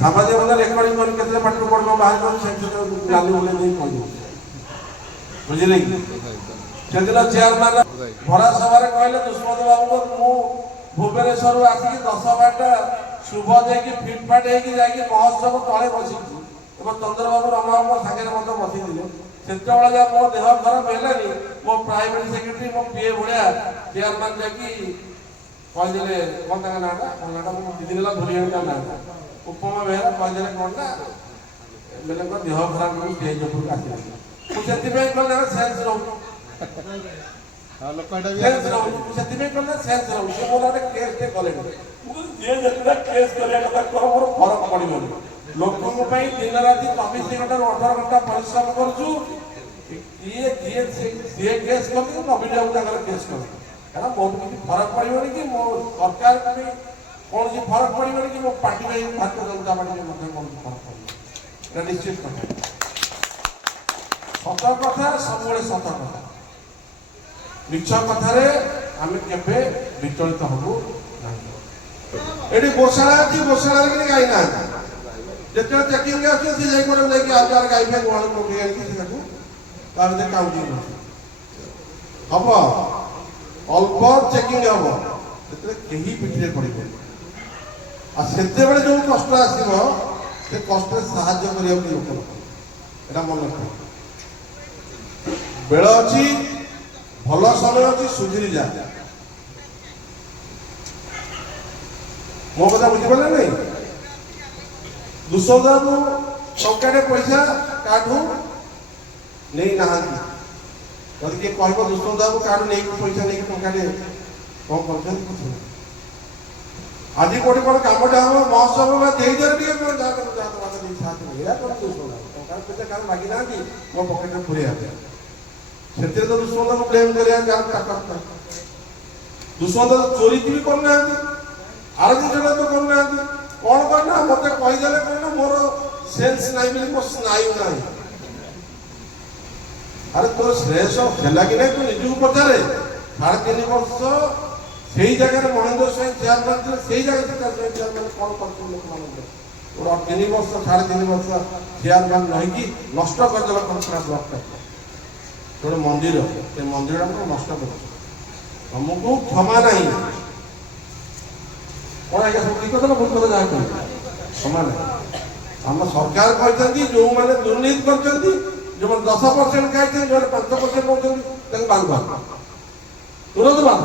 सामाजिक मतलब रेकर्डिंग कर केते पाठ पढ़ को बाहर को से लालू बोले नहीं कह बुझिले कि सेदिन चेयरमैन भरा सभा कहले दुष्मत बाबू को भुवनेश्वर आसिक 10 शुभ देकी फिटफाट होगी जाकि महोत्सव तले बसी चंद्रबाबू रमाबाबू सागे मत बसी से मो देह खराब है मो प्राइवेट सेक्रेटरी मो पीए भाया चेयरमैन जाकि कहदे कौन नाटा दिन धुरी ना उपमा बेहरा कहदे कौन ना बोले देह खराब स्टेज उपरको आस कहना सेन्स रोक फरक पड़ो लोक दिन राति 24 घंटा 18 घंटा परिश्रम करुचु केस कर नवीन बाबू केस कर बहुत किसी फरक पड़ो कि मो सरकार कौन फरक पड़ो कि मो पार्टी में भारतीय जनता पार्टी में कौन फरक पड़ो निश्चित कथा सत कथा सब सत कथा मिछ कथारे आम के विचलित हबू ना गोशाला अच्छी गोशाला गाई ना जिते चेकिंग आसार गाई फे गुआ काउंटिंग हम अल्प चेकिंग हम कहीं पिठे पड़े से जो कष्ट आसो से कष्ट साहाय्य करने लोक यहाँ मन रख बेल अच्छी भल समय अच्छी सुधीरी जा मो कथा बुझीपारे नहीं दुष्मत बाबू टंकाटे पैसा काठू नहीं ना जब किए कह दुष्मत बाबू काठू नहीं पैसा नहीं टंकाटे कौन कर आज कोटी कौन कमटा हम महोत्सव में मागी ना मो पकेट में पूरे से तो दुष्मत ब्लेम कर दुष्मत चोरी भी करना आर जिन तो करना कौन करना मत कहीदे कहना मोर सेल्स नहीं बोली मो स्नायु ना अरे तोर श्रेयस है कि नहीं तू निजू पचारे 3.5 वर्ष से जगह महेंद्र स्वयं चेयरमैन थे से जगह चेयरमैन कौन कर लोक मान 3 वर्ष 3.5 वर्ष चेयरमैन नहीं नष्ट करदेव कंकड़ा ब्लॉक गोटे मंदिर से मंदिर नष्ट कर तुमको क्षमा नहीं कौन आज्ञा सब ठीक कथा भूल कथा जहाँ कह क्षमा नहीं आम सरकार कहते जो मैंने दुर्नीति कर जो 10% खाई जो 5% बांध तुरंत बांध